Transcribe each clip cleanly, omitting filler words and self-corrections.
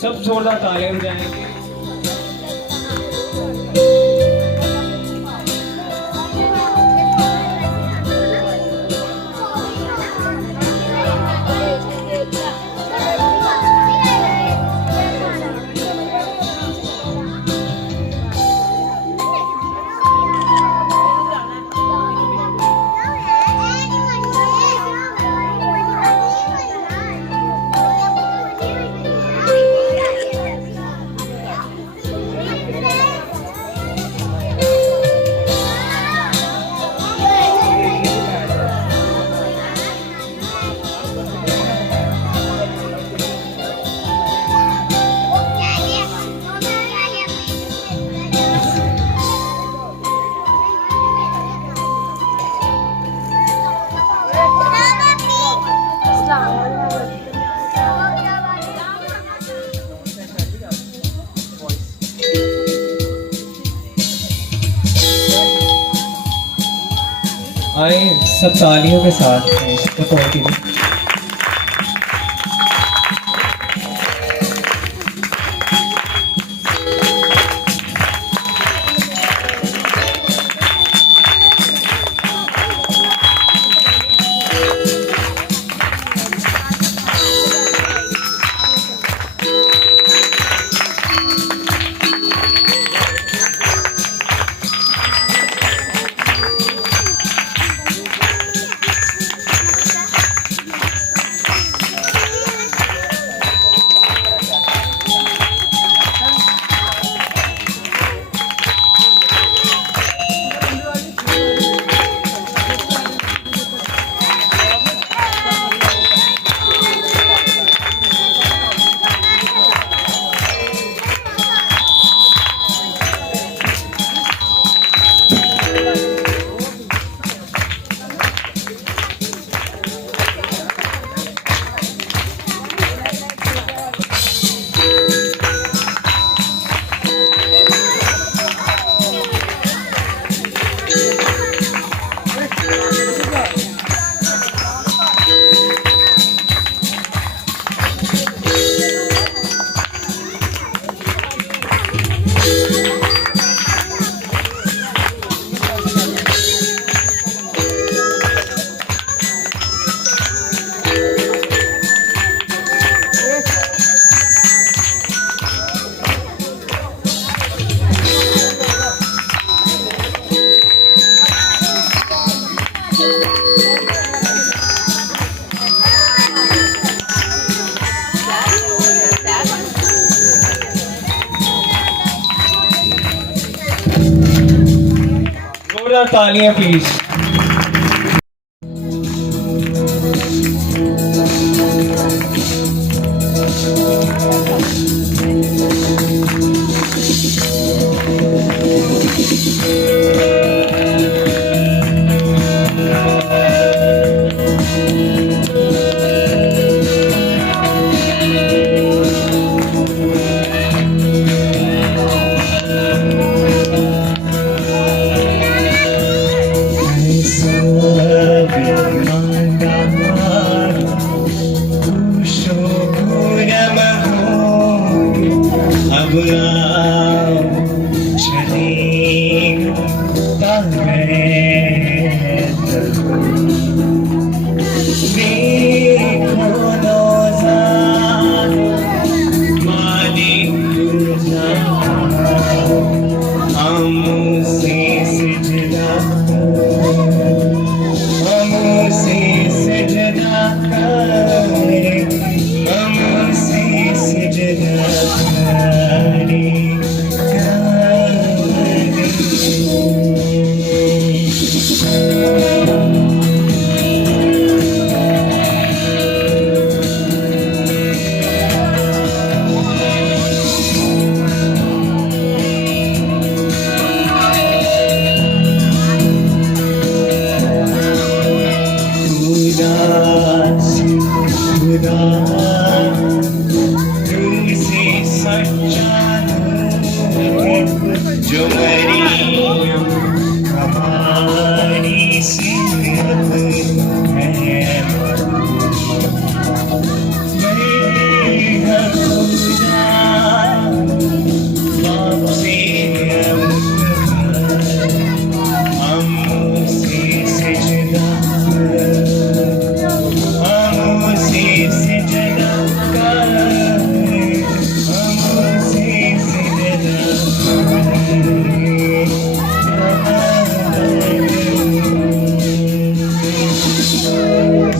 सब जोरदार तालियां बजाएंगे। आए सब तालियों के साथ सपोर्ट कीजिए। जोरदार तालियां प्लीज।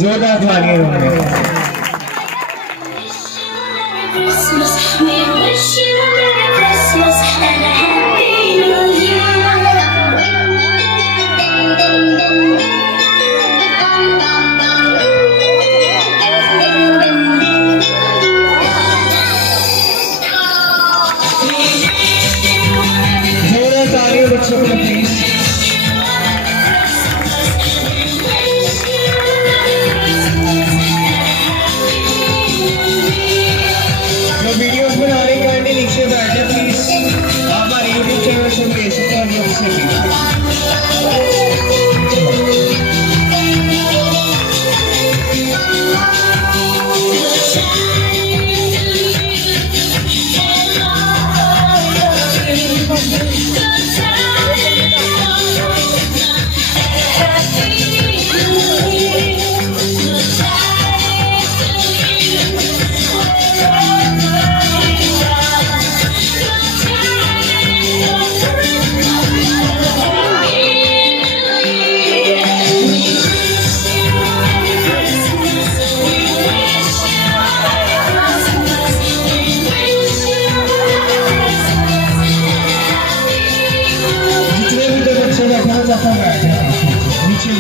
जोरदार तालियां होंगे। Christmas, we wish you a Merry Christmas and a Happy New जोरदार तालियां बच्चों को प्लीज। वीडियोस बनाने के लिए नीचे बैठे प्लीज। आप हमारे यूट्यूब चैनल से ले सकते हैं उससे भी। नीचे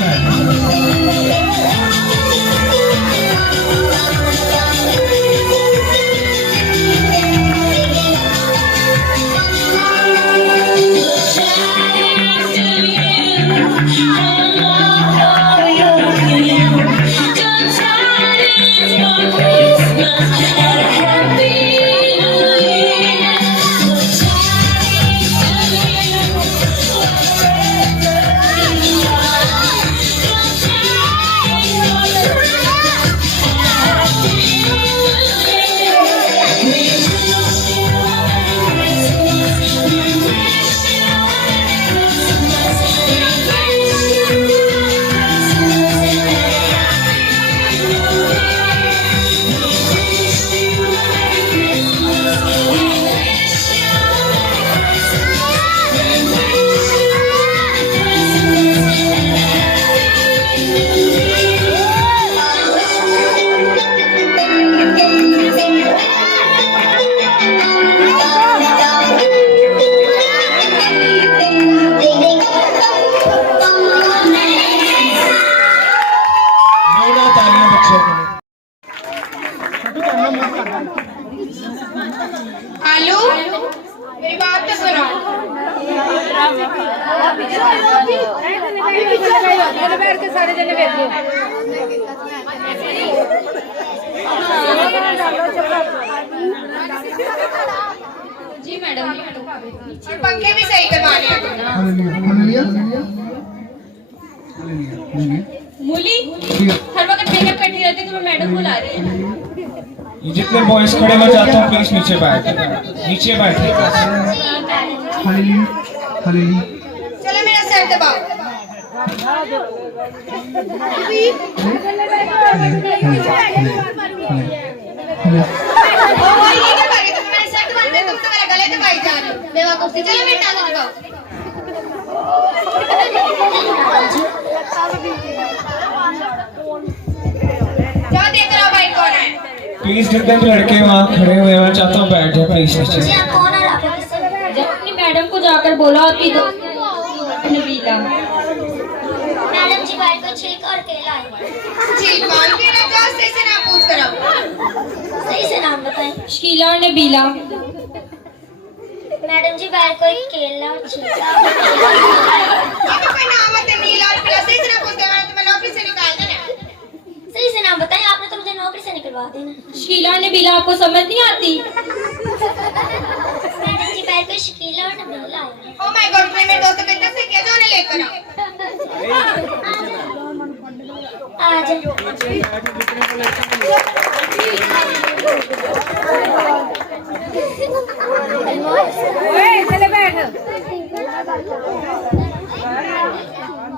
जी मैडम। और पंखे भी सही करवाने हैं। मूली हर वक्त मेकअप करती रहती है, तुम्हें मैडम बुला रही है। ये जितने बॉयज खड़े मैं चाहता हूँ प्लीज नीचे बैठ, नीचे बैठिए। चलो मेरा सर दबाओ। ओह ये क्या कर रही हो? तुम मेरा सर दबा रहे हो, तुम तो मेरा गले दबाई जा रही हो। बेवकूफ सी। चलो मेरी टांगें दबाओ। जाओ देख कर आओ भाई कौन है। प्लीज जितने भी लड़के वहाँ खड़े हुए हैं मैं चाहता हूँ बैठ जाए प्लीज नीचे। जब अपनी मैडम को जाकर बोला होती तो नबीला। मैडम जी बैठ कर छीक और केला है। जी कौन के ना जाओ सही से नाम पूछ कर आओ। सही से नाम बताएं। शकीला और नबीला। मैडम जी बैठ कर केला और छीका। ये तो कोई नाम है नीला और पीला। सही से नाम पूछ कर मैंने तुम्हें नौकरी से निकाल देना। सही से नाम बताएं, आपने तो मुझे नौकरी से निकलवा देना। शकीला और नबीला आपको समझ नहीं आती? मैडम जी बैठ कर शकीला और नबीला है। ओह माय गॉड, तुम्हें मेरे दोस्त बिंदर से क्या जाने लेकर आओ। आज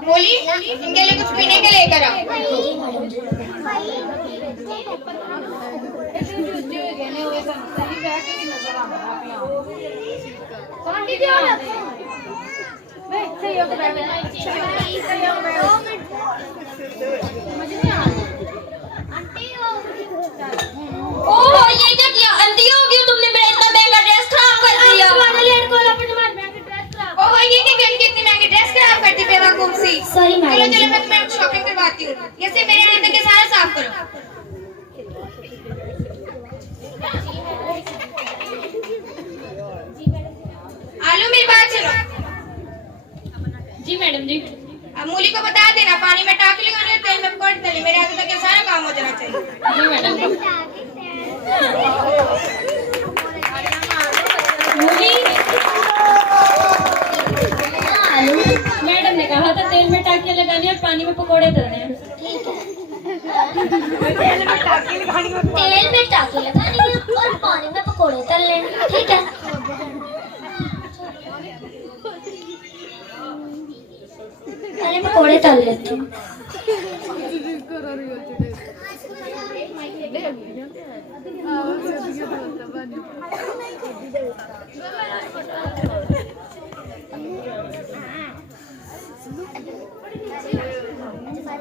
बोली इनके लिए कुछ पीने के लेकर आओ। ओह ये क्या किया? अंधी हो गई हो तुमने, मेरा इतना महंगा ड्रेस खराब कर दिया। ओह ये क्या करके इतनी महंगी ड्रेस खराब करती बेवकूफ सी। Sorry, चलो मैडम चलो जी। मैं तुम्हें शॉपिंग करवाती हूँ। जैसे मेरे यहाँ तक के सारा साफ करो। आलू मेरी बात सुनो। जी मैडम जी। अब मूली को बता देना पानी में टाक लगाने और तेल में पकड़ तले। मेरे हाथ तक के सारा काम हो जाना चाहिए। जी मैडम जी। मूली मैडम ने कहा था तेल में टाकियां लगानी और पानी में पकोड़े तलने हैं। तेल में टाके लगानी है और पानी में पकोड़े तलने हैं। ठीक है। पहले पकोड़े तल लेती हूँ।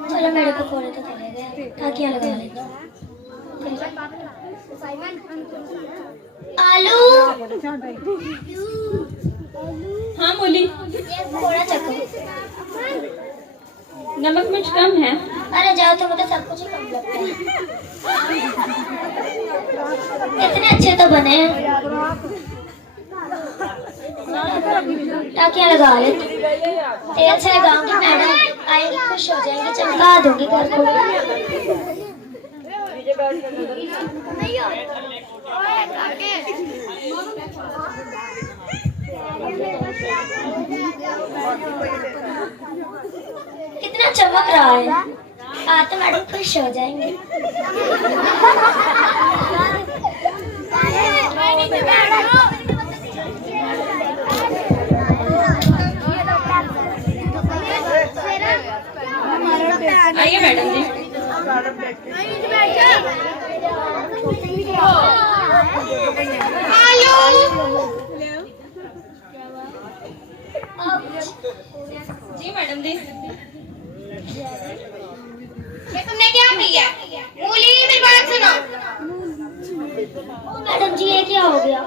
चलो मेरे पकोड़े तो तले गए, टाकियाँ लगा लेती हूँ। आलू हाँ मूली, थोड़ा चखो। नमक मिर्च कम है। अरे जाओ, तो मुझे सब कुछ ही कम लगता है। इतने अच्छे तो बने हैं। टाकियाँ लगा ले। तेल से लगाऊंगी, मैडम आएंगी खुश हो जाएंगी, चमका दूंगी घर को। कितना चमक रहा है। तो मैडम खुश हो जाएंगे। आइए मैडम जी। जी मैडम जी। ये तुमने क्या किया? मूली मेरी बात सुनो। मैडम जी ये क्या हो गया?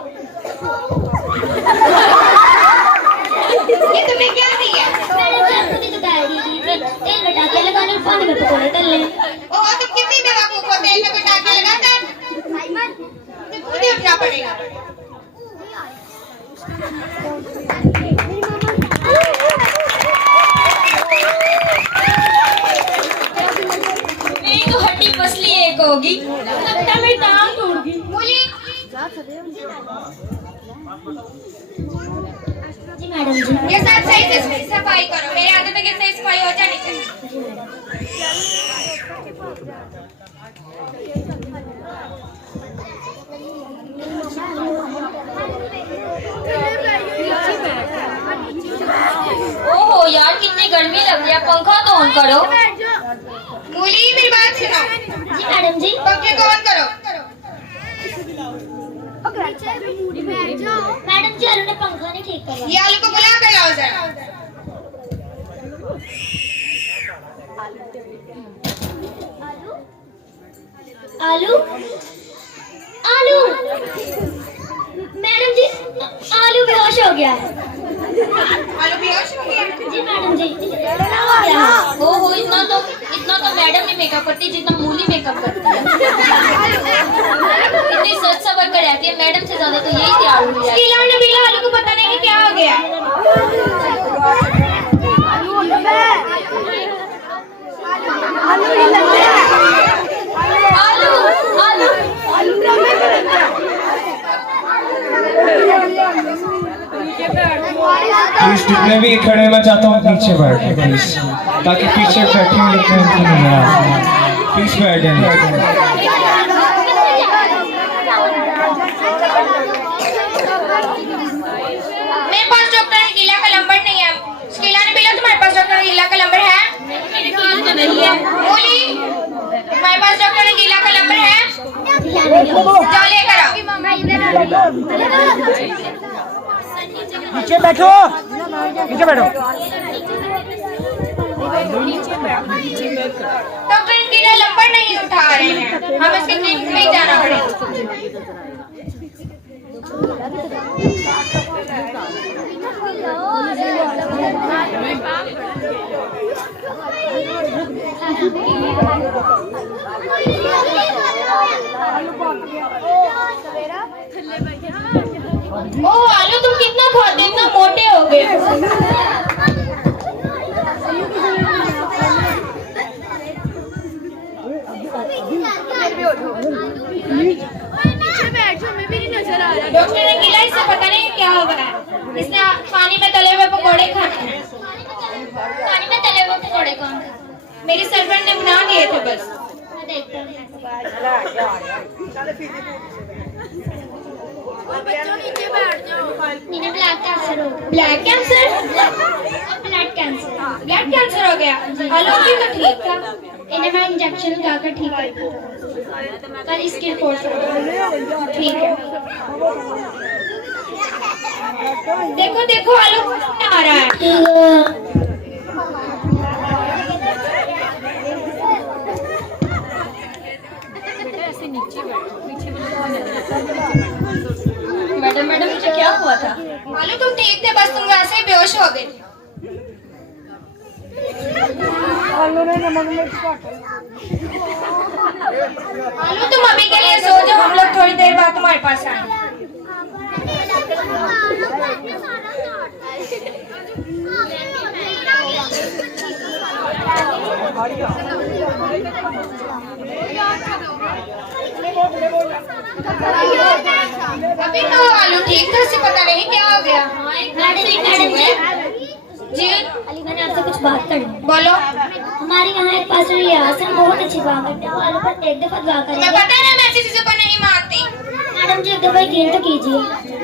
ये तुमने क्या किया? मैडम जी आपको तो डायरी दी थी, तेल में टाके लगाने और पानी में पकोड़े तलने। ओह तुम कितनी बेवकूफ हो, तेल में कोई टाके लगाता है? तो खुद ही उठना पड़ेगा। होगी, लगता है मेरी टांग टूट गई। मूली जी मैडम जी। ये सब सही से सफाई करो, मेरे हाथों तक ये सही सफाई हो जानी चाहिए। ओहो यार कितनी गर्मी लग रही है, पंखा तो ऑन करो। मूली मेरी बात सुनो, जी मैडम जी। पंखे को ऑन करो। मैडम जी आलू ने पंखा नहीं ठीक करवा। ये आलू को बुला कर लाओ जरा। आलू आलू मैडम जी आलू बेहोश हो गया है। आलू बेहोश हो गया। जी मैडम जी क्या हो गया है? ओहो इतना तो मैडम नहीं मेकअप करती जितना मूली मेकअप करती है। इतनी सच सवर कर रहती है, मैडम से ज्यादा तो यही तैयार हुई है। शीला और नबीला आलू को पता नहीं कि क्या हो गया। आलू आलू प्लीज जितने भी खड़े मैं चाहता हूँ नीचे बैठे प्लीज, ताकि पीछे बैठे हुए लोग उनको नहीं आ। प्लीज बैठे। मेरे पास डॉक्टर गीला का नंबर नहीं है। शीला नबीला तुम्हारे पास डॉक्टर गीला का नंबर है? मेरे पास तो नहीं है। मूली तुम्हारे पास डॉक्टर गीला का नंबर है? जाओ लेकर आओ। नीचे बैठो, नीचे बैठो। डॉक्टर गीला नंबर नहीं उठा रहे हैं, हम इसके क्लिनिक में ही जाना पड़ेगा। ओ आलू तुम कितना खाते, इतना मोटे हो गए। डॉक्टर ने गीला इससे पता नहीं क्या हो गया है। इसने पानी में तले हुए पकौड़े खाने हैं। पानी में तले हुए पकौड़े कौन खाते? मेरी सर्वेंट ने बना दिए थे बस। मैं देखता हूँ। इन्हें ब्लैक कैंसर हो गया। Black cancer? Blood cancer. Blood cancer हो गया। आलू की तो ठीक था। इन्हें मैं इंजेक्शन लगाकर ठीक कर कल इसकी रिपोर्ट ठीक है। देखो देखो आलू आ रहा है। मैडम मुझे क्या हुआ था? आलू तुम ठीक थे, बस तुम वैसे ही बेहोश हो गए थे। आलू तुम अभी के लिए सो जाओ, हम लोग थोड़ी देर बाद तुम्हारे पास आएंगे। अभी तो आलू ठीक था, इससे पता नहीं क्या हो गया। मैडम जी अली मैंने आपसे कुछ बात करनी है। बोलो। हमारे यहाँ एक पास आसन बहुत अच्छी बात करते हैं। वो आलू पर एक दफा दुआ तुम्हें करेंगे। पता है ना मैं ऐसी चीजों को नहीं मानती। मैडम जी एक दफा यकीन तो कीजिए।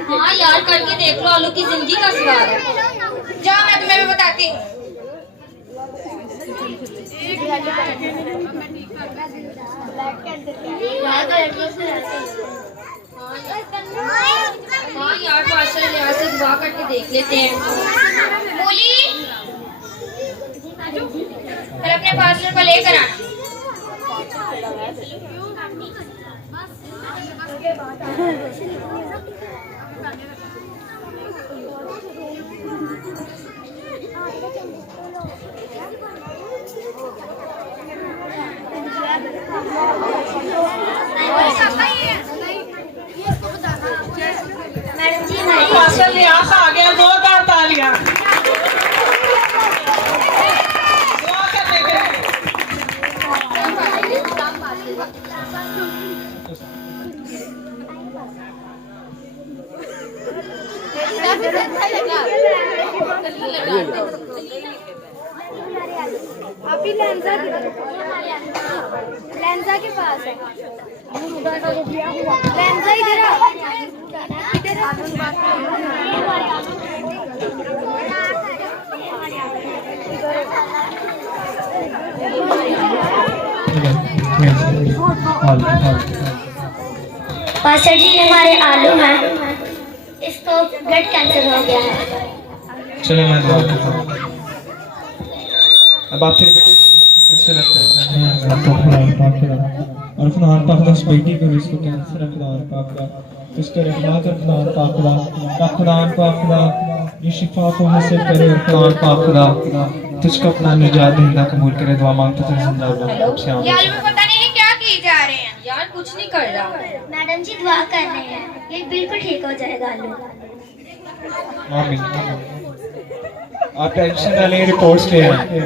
हाँ यार करके देख लो, आलू की जिंदगी का सवाल है। जाओ मैं तुम्हें भी बताती हूँ। हाँ यार माशा लिहाज से दुआ करके देख लेते हैं। मूली कल अपने पार्सल को लेकर आना। मैडम जी हमारे पार्सल लिहाज आ गया, जोरदार तालियां। दुआ कर देते हैं। अभी लेंजा के पास है। लेंजा इधर पास्टर जी हमारे आलू हैं, इसको ब्लड कैंसर हो गया है। चलो मैं दुआ करता हूँ। अब आप फिर कैसे लगता है? और खुदा पाक का उस बेटी को भी इसको कैंसर है, खुदा पाक का उसको रहमा कर, खुदा पाक खुदा ये शिफा को हासिल करे, और खुदा पाक तुझको अपना निजात देना कबूल करे। दुआ मांगते थे जिंदा आपसे ये आलू में पता नहीं क्या की जा रहे हैं। यार कुछ नहीं कर रहा। मैडम जी दुआ कर रहे हैं, ये बिल्कुल ठीक हो जाएगा आलू। आमीन। आप टेंशन ना लें, रिपोर्ट्स ले आए।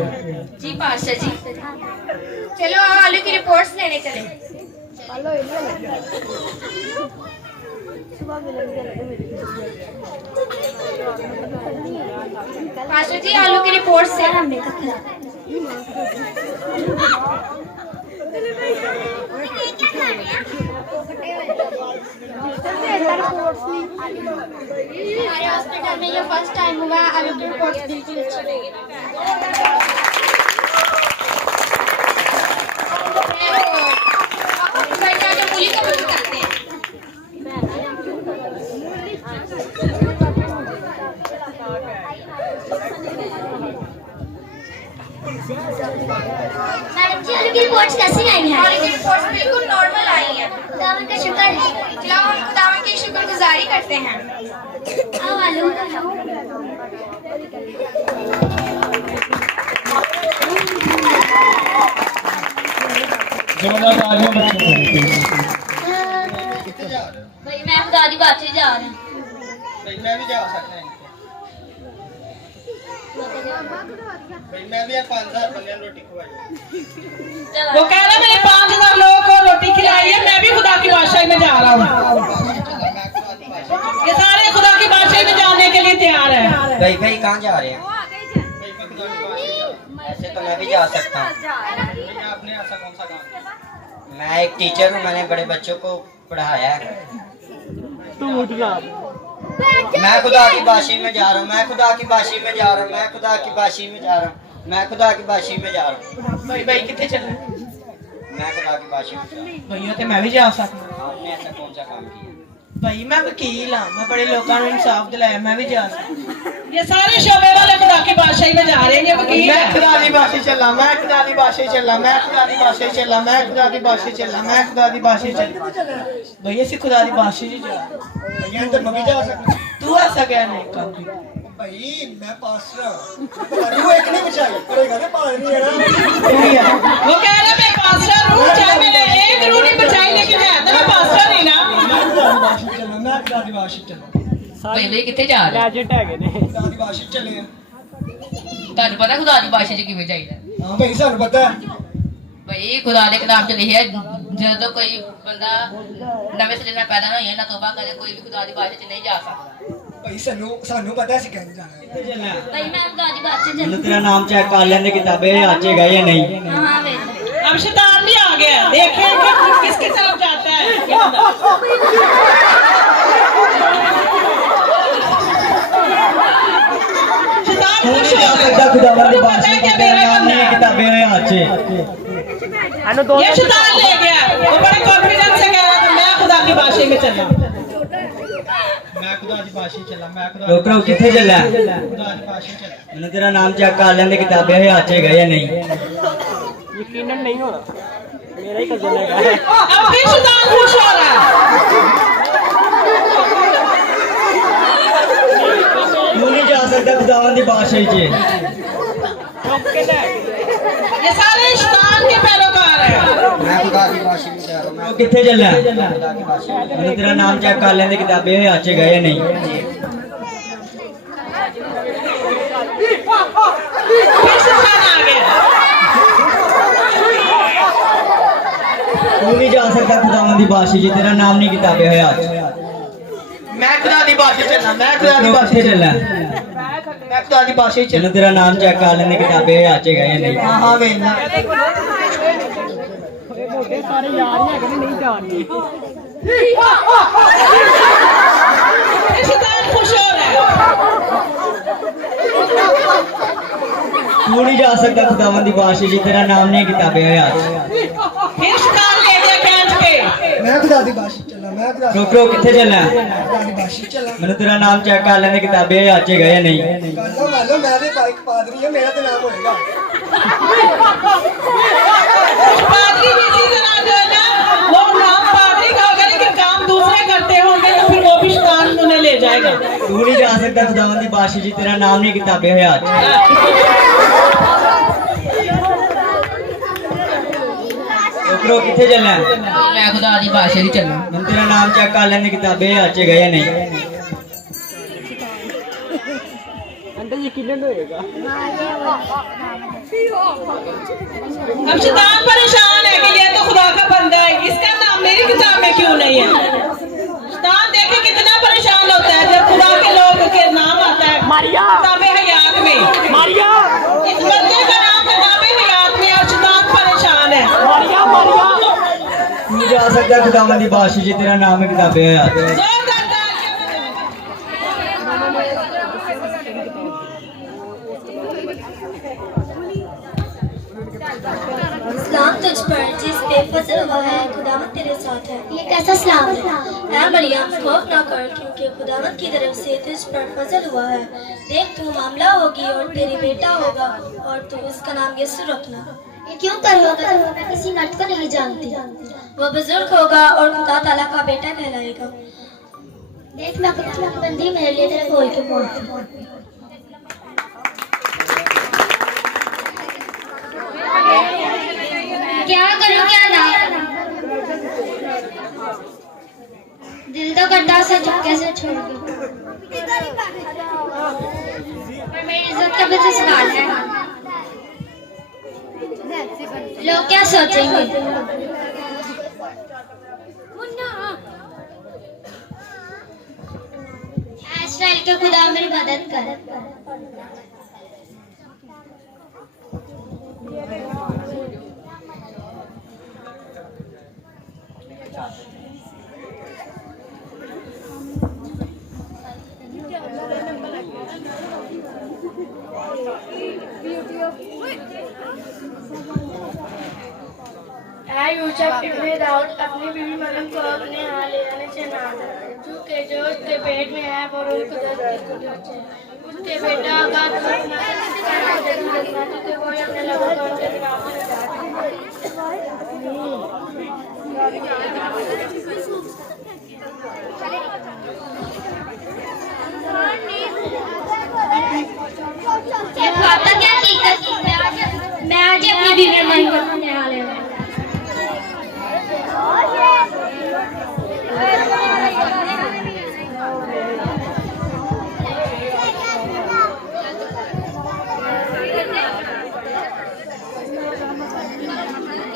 जी पास्टर जी। चलो आओ आलू की रिपोर्ट्स लेने चले। पास्टर जी आलू की रिपोर्ट्स से हमने कहा हमारे हॉस्पिटल में ये फर्स्ट टाइम हुआ है, आलू की रिपोर्ट्स बिल्कुल अच्छी नहीं मूली को बंद करते हैं। मैडम जी आलू की रिपोर्ट्स कैसी आई हैं? आलू की रिपोर्ट्स बिल्कुल नॉर्मल आई है। खुदावन का शुक्र है। चलो हम खुदावन की शुक्रगुजारी करते हैं। आओ आलू जबरदस्त तालियां बच्चों को देते भाई मैं खुदा दी बात से जा रहा हूँ। भाई मैं भी जा सकता है भाई मैं भी 5000 बंदे रोटी खवाई। वो कह रहा है मैंने 5000 लोगों को रोटी खिलाई है, मैं भी खुदा की बादशाही में जा रहा हूँ। ये सारे खुदा की बादशाही में जाने के लिए तैयार है। भाई भाई कहाँ जा रहे हैं? ऐसे तो मैं भी जा सकता हूँ। आपने ऐसा कौन सा काम? मैं एक टीचर हूँ, मैंने बड़े बच्चों को पढ़ाया है। मैं खुदा की बादशाही में जा रहा हूँ, मैं खुदा की बादशाही में जा रहा हूँ, मैं खुदा की बादशाही में जा रहा हूँ, मैं खुदा की बादशाही में जा रहा हूँ। भाई भाई कितने चल रहे? मैं खुदा की बादशाही में जा रहा हूँ। भैया तो मैं भी जा सकता। आपने ऐसा कौन सा काम किया? भाई मैं वकील हाँ, मैं बड़े लोगों को इंसाफ दिलाया, मैं भी जा सकता। ये सारे शोबे वाले खुदा की बादशाही में जा रहे हैं। ये वकील मैं खुदा की बादशाही चला, मैं खुदा की बादशाही चला, मैं खुदा की बादशाही चला, मैं खुदा की बादशाही चला, मैं खुदा की बादशाही चला। भैया से खुदा की बादशाही जा। भैया तो मैं भी जा सकता। तू ऐसा क्या नहीं कर भाई मैं पास्टर हूँ, एक नहीं बचाई पड़ेगा ना, पानी है ना। वो कह रहा मैं पास्टर हूँ, चाहे मैंने एक रूह नहीं बचाई, लेकिन है तो मैं पास्टर नहीं ना। मैं खुदा की बादशाही चला। भाई कितने जा रहे हैं? खुदा की बादशाही चले हैं। ਤੁਹਾਨੂੰ ਪਤਾ ਖੁਦਾ ਦੀ ਬਾਦਸ਼ਾਹੀ ਚ ਕਿਵੇਂ ਜਾਈਦਾ? हाँ भाई सानू पता है। ਭਾਈ ਖੁਦਾ ਦੇ ਕਲਾਮ ਚ ਲਿਖਿਆ ਜਦੋਂ ਕੋਈ ਬੰਦਾ ਨਵੇਂ ਸਿਰੇ ਨਾਲ ਪੈਦਾ ਨਾ ਹੋਇਆ ਨਾ ਤੋਬਾ ਕਰੇ ਕੋਈ ਵੀ ਖੁਦਾ ਦੀ ਬਾਦਸ਼ਾਹੀ ਚ ਨਹੀਂ ਜਾ ਸਕਦਾ। भाई सानू पता है सी कहने जाना है। भाई मैं खुदा की बादशाही चल। तेरा नाम चेक कर लेंगे किताबें आचे गए या नहीं। हाँ हाँ बेटा। अब शैतान भी आ गया, देखिए कि किसके साथ जाता है ये बंदा। शैतान खुश हो गया। खुदावन की बादशाही बादशाही तेरा नाम नहीं किताबें आचे। ये शैतान ले गया, वो बड़े कॉन्फिडेंस से कह रहा था मैं खुदा की बादशाही में चलना। मैं खुदा की बादशाही चला, मैं खुदा रोकरो किथे चला? खुदा की बादशाही चला। मैंने तेरा नाम चेक कर लेंगे किताबें है आचे गए या नहीं। यकीनन नहीं हो रहा, मेरा ही कज़न है। अब फिर शैतान खुश हो रहा है। तू नहीं जा सकता खुदावन की बादशाही च। ये सारे शैतान के पैरोकार हैं। मैं खुदा की बादशाही में जा रहा हूँ, मैं तू किथे चला? खुदा की बादशाही में। मैंने तेरा नाम चेक कर लेंगे किताबें है आचे गए या नहीं। फिर शैतान आ गया। तू नहीं जा सकता खुदावन की बादशाही च, तेरा नाम नहीं किताबें है आज। मैं खुदा की बादशाही चलना, मैं खुदा की तू बादशाही किथे चला? मैं खुदा दी बादशाही च चलो तेरा नाम चेक कर लेने किताबें आज गए या नहीं हाँ हाँ वेखना शैतान खुश हो रहा है तू नहीं जा सकता खुदावन दी बादशाही जी तेरा नाम नहीं किताबें आज फिर शैतान ले गया खींच के मैं खुदा दी बादशाही चला मैं खुदा रोक किथे चलना है दी बादशाही चला मैंने तेरा नाम चेक कर लेने किताबें आज गए या नहीं गालो मालो मैं भी बाइक पादरी है मेरा तो नाम होएगा पादरी भी जी करा देना वो नाम पादरी का होगा लेकिन काम दूसरे करते होंगे तो फिर वो भी शैतान उन्हें ले जाएगा तू नहीं जा सकता खुदावन दी बादशाही जी तेरा नाम नहीं किताबें आज रोक किथे चलना है मैं खुदा दी बादशाही चलना मैंने तेरा नाम चेक कर लेने किताबें आज गए या नहीं अब शैतान परेशान है कि ये तो खुदा का बंदा है इसका नाम मेरी किताब में क्यों नहीं है शैतान देखे कितना परेशान होता है जब खुदा के लोग के नाम आता है किताब हयात में इस बंदे का नाम किताब हयात में और शैतान परेशान है तू जा सकता खुदावन दी बादशाही जी तेरा नाम है किताबें आज जोरदार तालियां। सलाम तुझ पर जिस पे फजल हुआ है खुदावंद तेरे साथ है। ये कैसा सलाम है? ऐ मरियम खौफ ना कर क्योंकि खुदावंद की तरफ से तुझ पर फजल हुआ है। देख तू मामला होगी और तेरी बेटा होगा और तू उसका नाम यीशु रखना। ये क्यों कर होगा? मैं किसी मर्द को नहीं जानती। वो बुजुर्ग होगा और खुदा ताला का बेटा कहलाएगा। देख मैं बंदी मेरे लिए तेरे बोल के बोलती हूँ। क्या करूं क्या ना दिल तो करता से झटके से छोड़ दो पर मेरी इज्जत का भी तो सवाल है लोग क्या सोचेंगे इस्राएल के खुदा मेरी मदद कर यूसुफ इब्ने दाऊद अपनी बीवी मरियम को अपने यहाँ ले आने से ना डरा क्योंकि जो उसके पेट में है वो रूह कुदरत की कुदरत है उसके बेटा का क्योंकि वो अपने लोगों को उनके खिलाफ क्या ठीक है मैं आज अपनी बीवी मरियम को अपने यहाँ ले आऊँ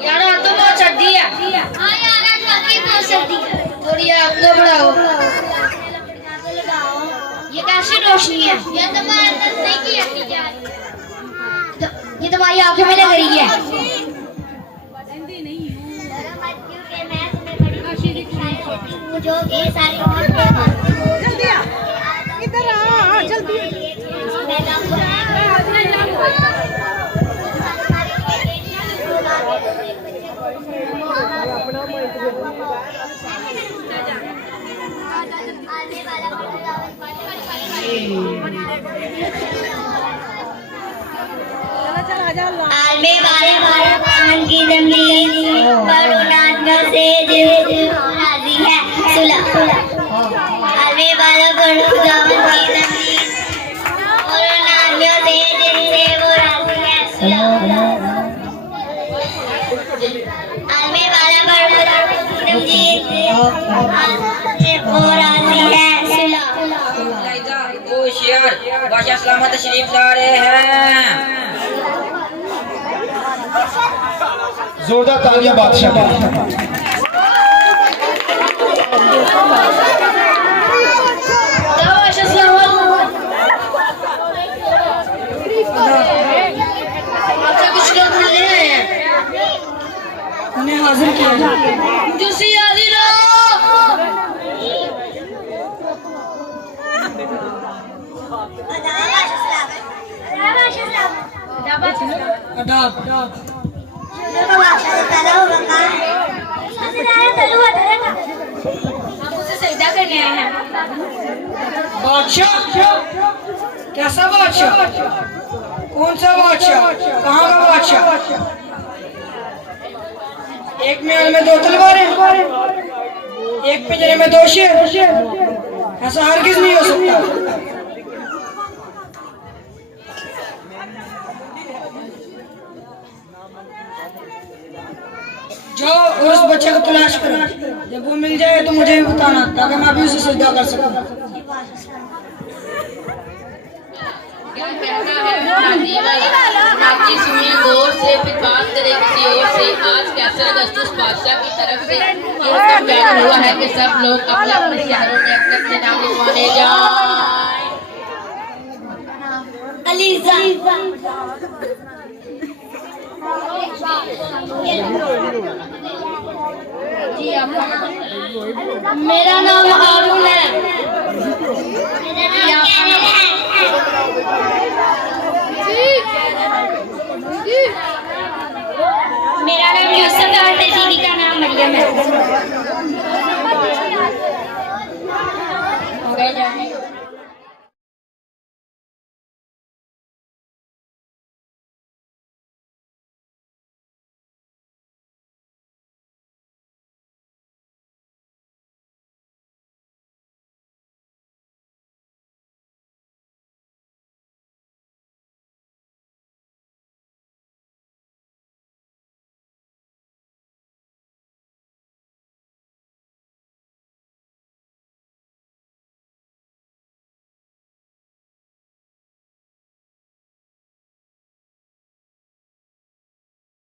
यार तो बहुत सर्दी है हाँ यार आज वाकई बहुत सर्दी है थोड़ी आग तो बढ़ाओ ये कैसी रोशनी है ये तुम्हारे नहीं की हटी जा रही है ये तुम्हारी आंखों में लग रही है जो के सारी जल्दी आ इधर आ जल्दी आलमे वाले पान की जमीन बड़ोनाथों से राजी है सुला आलमे वालों को खुदावन की जमीन बड़ोनाथों से जिनसे वो राजी है सुला आलमे वाला बड़ोनाथों की जमीन से वो राजी है सुला बादशाह सलामत तशरीफ ला रहे हैं जोरदार तालियां बादशाह के लिए। हाजिर किया जाए। तुसी हाजिर हो। अदाब हम उसे सजदा करने आए हैं। बादशाह? कैसा बादशाह? कौन सा बादशाह? कहाँ का बादशाह? एक महल में 2 तलवारें, एक पिंजरे में 2 शेर, ऐसा हरगिज नहीं हो सकता। जाओ और उस बच्चे को तलाश करो, जब वो मिल जाए तो मुझे भी बताना ताकि मैं भी उसे सजदा कर सकूं। क्या कहना है नाती सुनिए गौर से, फिर बात करें किसी और से। आज कैसर अगस्तुस बादशाह की तरफ से ये हुक्म जारी हुआ है कि सब लोग अपने अपने शहरों में अपने अपने नाम लिखवाने जाएं। अलीजा। जी आपका नाम? मेरा नाम हारून है। जी आपका नाम? मेरा नाम यूसुफ है और दीदी का नाम मरियम है।